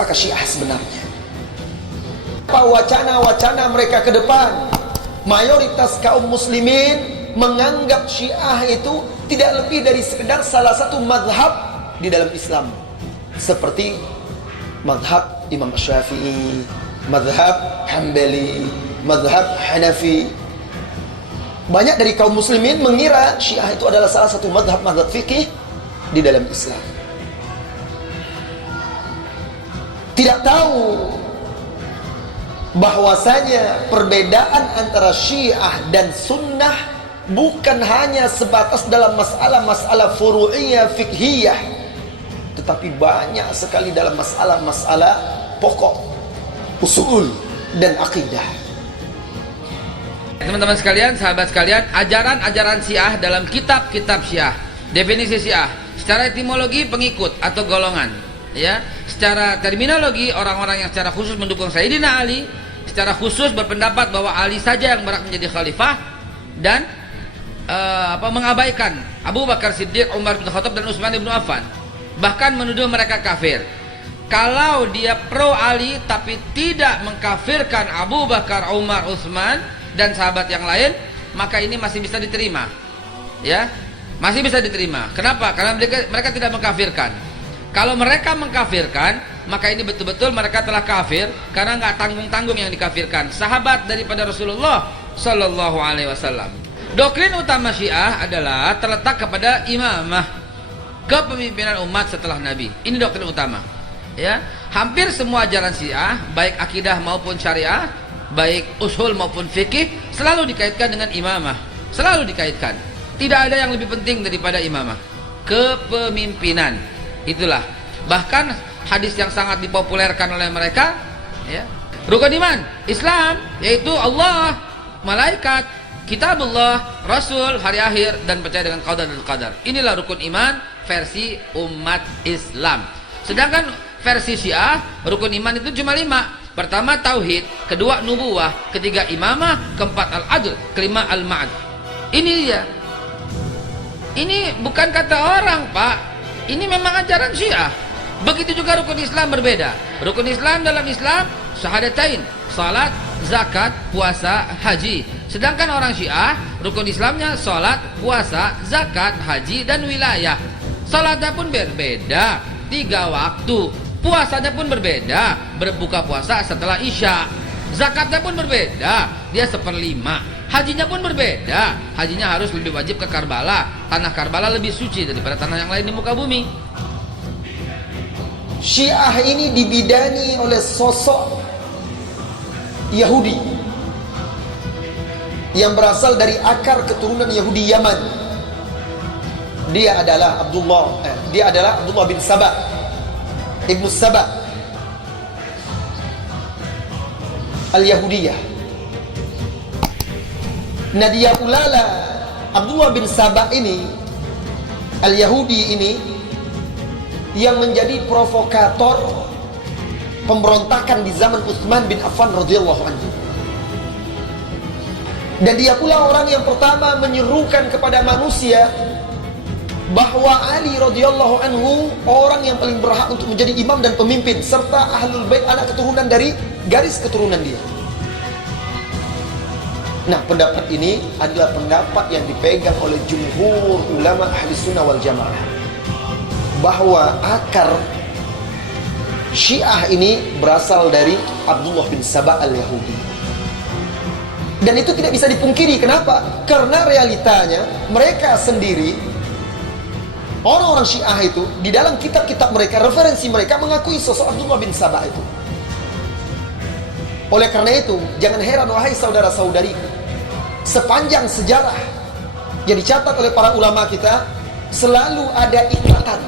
siapakah Syiah sebenarnya? Apa wacana-wacana mereka ke depan? Mayoritas kaum muslimin menganggap Syiah itu tidak lebih dari sekedar salah satu mazhab di dalam Islam, seperti mazhab Imam Syafi'i, mazhab Hambali, mazhab Hanafi. Banyak dari kaum muslimin mengira Syiah itu adalah salah satu mazhab fikih di dalam Islam. Tidak tahu bahwasanya perbedaan antara Syiah dan Sunnah bukan hanya sebatas dalam masalah-masalah furu'iyah fikhiyah, tetapi banyak sekali dalam masalah-masalah pokok, usul dan akidah. Teman-teman sekalian, sahabat sekalian, ajaran-ajaran Syiah dalam kitab-kitab Syiah. Definisi Syiah secara etimologi pengikut atau golongan, ya. Secara terminologi orang-orang yang secara khusus mendukung Sayyidina Ali, secara khusus berpendapat bahwa Ali saja yang berhak menjadi khalifah, dan mengabaikan Abu Bakar Siddiq, Umar bin Khattab dan Utsman bin Affan. Bahkan menuduh mereka kafir. Kalau dia pro Ali tapi tidak mengkafirkan Abu Bakar, Umar, Utsman dan sahabat yang lain, maka ini masih bisa diterima, ya, masih bisa diterima. Kenapa? Karena mereka tidak mengkafirkan. Kalau mereka mengkafirkan, maka ini betul-betul mereka telah kafir, karena nggak tanggung-tanggung yang dikafirkan sahabat daripada Rasulullah Sallallahu Alaihi Wasallam. Doktrin utama Syiah adalah terletak kepada imamah, kepemimpinan umat setelah Nabi. Ini doktrin utama, ya. Hampir semua ajaran Syiah, baik akidah maupun syariah, baik usul maupun fikih, selalu dikaitkan dengan imamah, selalu dikaitkan. Tidak ada yang lebih penting daripada imamah, kepemimpinan. Itulah bahkan hadis yang sangat dipopulerkan oleh mereka, ya. Rukun iman Islam yaitu Allah, malaikat, kitabullah, rasul, hari akhir, dan percaya dengan qadar dan qadar. Inilah rukun iman versi umat Islam. Sedangkan versi Syiah, rukun iman itu cuma 5. Pertama tauhid, kedua nubuwah, ketiga imamah, keempat al-adl, kelima al-ma'ad. Ini dia. Ini bukan kata orang, Pak. Ini memang ajaran Syiah. Begitu juga rukun Islam berbeda. Rukun Islam dalam Islam syahadatain, salat, zakat, puasa, haji. Sedangkan orang Syiah, rukun Islamnya salat, puasa, zakat, haji, dan wilayah. Salatnya pun berbeda, 3 waktu. Puasanya pun berbeda, berbuka puasa setelah Isya. Zakatnya pun berbeda, dia 1/5. Hajinya pun berbeda, hajinya harus lebih wajib ke Karbala. Tanah Karbala lebih suci daripada tanah yang lain di muka bumi. Syiah ini dibidani oleh sosok Yahudi yang berasal dari akar keturunan Yahudi Yaman. Dia adalah Abdullah bin Saba, Ibnu Saba Al-Yahudiyah. Nadia ulala Abdullah bin Saba ini, Al-Yahudi ini, yang menjadi provokator pemberontakan di zaman Utsman bin Affan radhiyallahu anhu. Dan dia pula orang yang pertama menyerukan kepada manusia bahwa Ali radhiyallahu anhu orang yang paling berhak untuk menjadi imam dan pemimpin, serta ahlul bait anak keturunan dari garis keturunan dia. Nah, pendapat ini adalah pendapat yang dipegang oleh jumhur ulama ahli sunnah wal jamaah, bahwa akar Syiah ini berasal dari Abdullah bin Saba al-Yahudi. Dan itu tidak bisa dipungkiri. Kenapa? Karena realitanya mereka sendiri, orang-orang Syiah itu, di dalam kitab-kitab mereka, referensi mereka mengakui sosok Abdullah bin Saba itu. Oleh karena itu, jangan heran wahai saudara-saudariku, sepanjang sejarah yang dicatat oleh para ulama kita, selalu ada ikatan,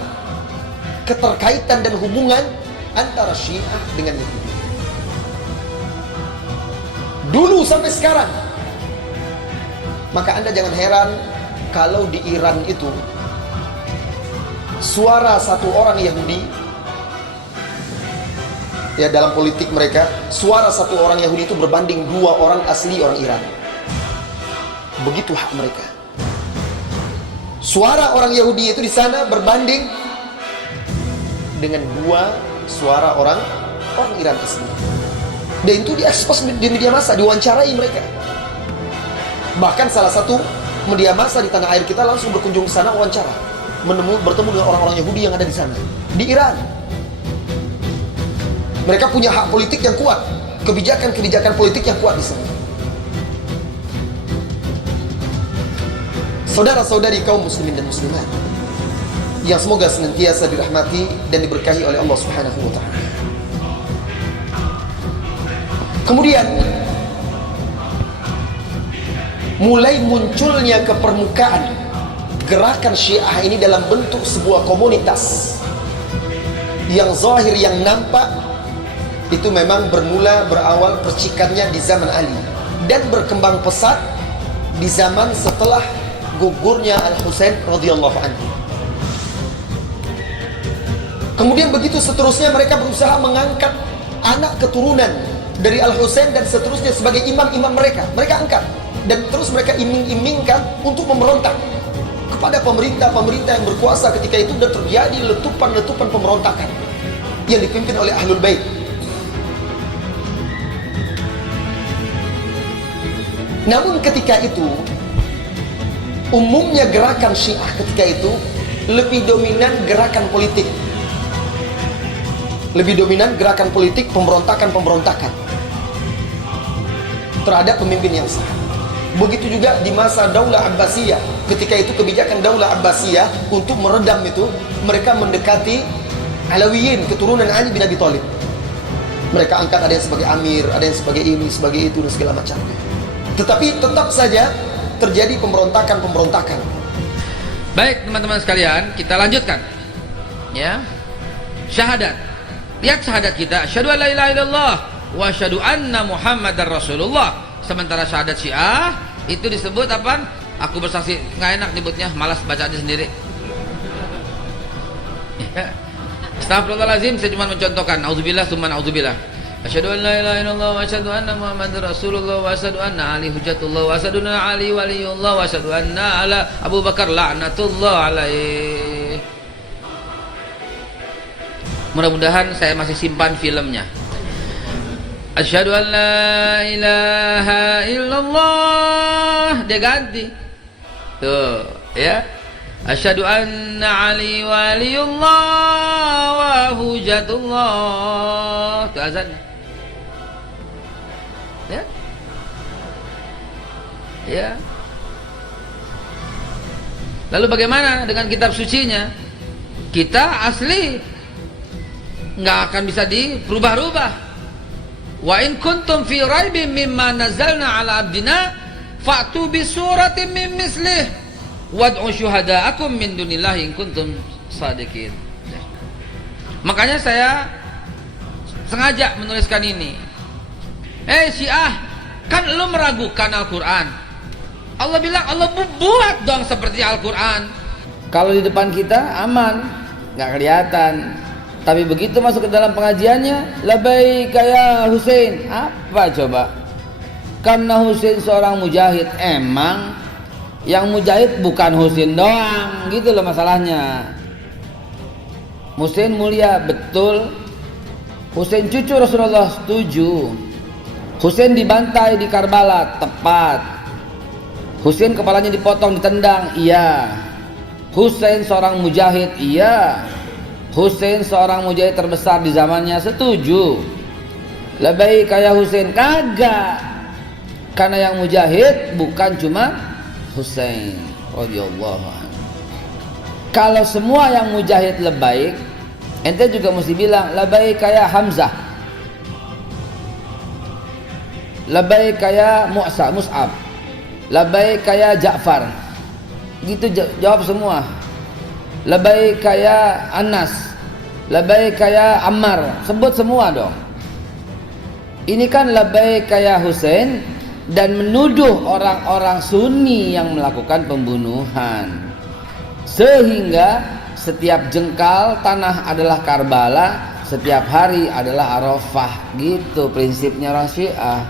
keterkaitan dan hubungan antara Syiah dengan Yahudi. Dulu sampai sekarang. Maka Anda jangan heran kalau di Iran itu suara satu orang Yahudi, ya, dalam politik mereka, suara satu orang Yahudi itu berbanding 2 orang asli orang Iran. Begitu hak mereka. Suara orang Yahudi itu di sana berbanding dengan 2 suara orang orang Iran asli. Dan itu diekspos di media massa, diwawancarai mereka. Bahkan salah satu media massa di tanah air kita langsung berkunjung ke sana wawancara, bertemu dengan orang-orang Yahudi yang ada di sana, di Iran. Mereka punya hak politik yang kuat, kebijakan-kebijakan politik yang kuat di sana. Saudara-saudari kaum muslimin dan muslimat yang semoga senantiasa dirahmati dan diberkahi oleh Allah Subhanahu wa taala. Kemudian mulai munculnya ke permukaan gerakan Syiah ini dalam bentuk sebuah komunitas yang zahir, yang nampak. Itu memang berawal percikannya di zaman Ali dan berkembang pesat di zaman setelah gugurnya Al-Husain radhiyallahu anhu. Kemudian begitu seterusnya, mereka berusaha mengangkat anak keturunan dari Al-Husain dan seterusnya sebagai imam-imam mereka. Mereka angkat dan terus mereka iming-imingkan untuk memberontak kepada pemerintah-pemerintah yang berkuasa ketika itu, dan terjadi letupan-letupan pemberontakan yang dipimpin oleh Ahlul Bait. Namun ketika itu umumnya gerakan Syiah ketika itu lebih dominan gerakan politik. Lebih dominan gerakan politik, pemberontakan terhadap pemimpin yang sah. Begitu juga di masa Daulah Abbasiyah. Ketika itu kebijakan Daulah Abbasiyah untuk meredam itu, mereka mendekati Alawiyin, keturunan Ali bin Abi Thalib. Mereka angkat, ada yang sebagai amir, ada yang sebagai ini, sebagai itu, dan segala macam. Tetapi tetap saja terjadi pemberontakan. Baik teman-teman sekalian, kita lanjutkan. Ya, syahadat. Lihat syahadat kita, asyhadu an la ilaha illallah wa asyhadu anna Muhammadar Rasulullah. Sementara syahadat Syiah itu disebut apa? Aku bersaksi, nggak enak nyebutnya, malas baca aja sendiri. Ya. Astagfirullahaladzim, saya cuma mencontohkan. Auzubillah tsumma auzubillah. Asyhadu an la ilaha illallah wa asyhadu anna Muhammadar Rasulullah wa asyhadu anna Ali hujjatullah wa asyhadu anna Ali waliyullah wa asyhadu anna ala Abu Bakar la'natullah alaihi. Mudah-mudahan saya masih simpan filmnya. Asyhadu an la ilaha illallah, dia ganti. Tuh, ya. Asyhadu anna Ali waliyullah wa hujjatullah. Itu azannya. Ya. Ya. Lalu bagaimana dengan kitab sucinya? Kita asli nggak akan bisa dirubah-rubah. Wa in kuntum fi raibin mimma nazalna ala abdina fa'tu bi suratin min mislih wad'u syuhada'akum min dunillahi in kuntum shadiqin. Makanya saya sengaja menuliskan ini. Syiah, kan lu meragukan Al-Quran. Allah bilang, Allah buat dong seperti Al-Quran. Kalau di depan kita aman, nggak kelihatan. Tapi begitu masuk ke dalam pengajiannya, labbaik ya Husain. Apa coba? Karena Husain seorang mujahid. Emang yang mujahid bukan Husain doang, gitu loh masalahnya. Husain mulia, betul. Husain cucu Rasulullah, setuju. Husain dibantai di Karbala, tepat. Husain kepalanya dipotong, ditendang, iya. Husain seorang mujahid, iya. Husain seorang mujahid terbesar di zamannya, setuju. Labbaik ya Husain, kagak. Karena yang mujahid bukan cuma Husain radhiyallahu anhu. Kalau semua yang mujahid labbaik, ente juga mesti bilang labbaik ya Hamzah, labbaik ya Mus'ab, labbaik ya Ja'far. Gitu jawab semua. Labbaik ya Anas, labbaik ya Ammar, sebut semua dong. Ini kan labbaik ya Husain dan menuduh orang-orang Sunni yang melakukan pembunuhan. Sehingga setiap jengkal tanah adalah Karbala, setiap hari adalah Arafah. Gitu prinsipnya orang Syiah.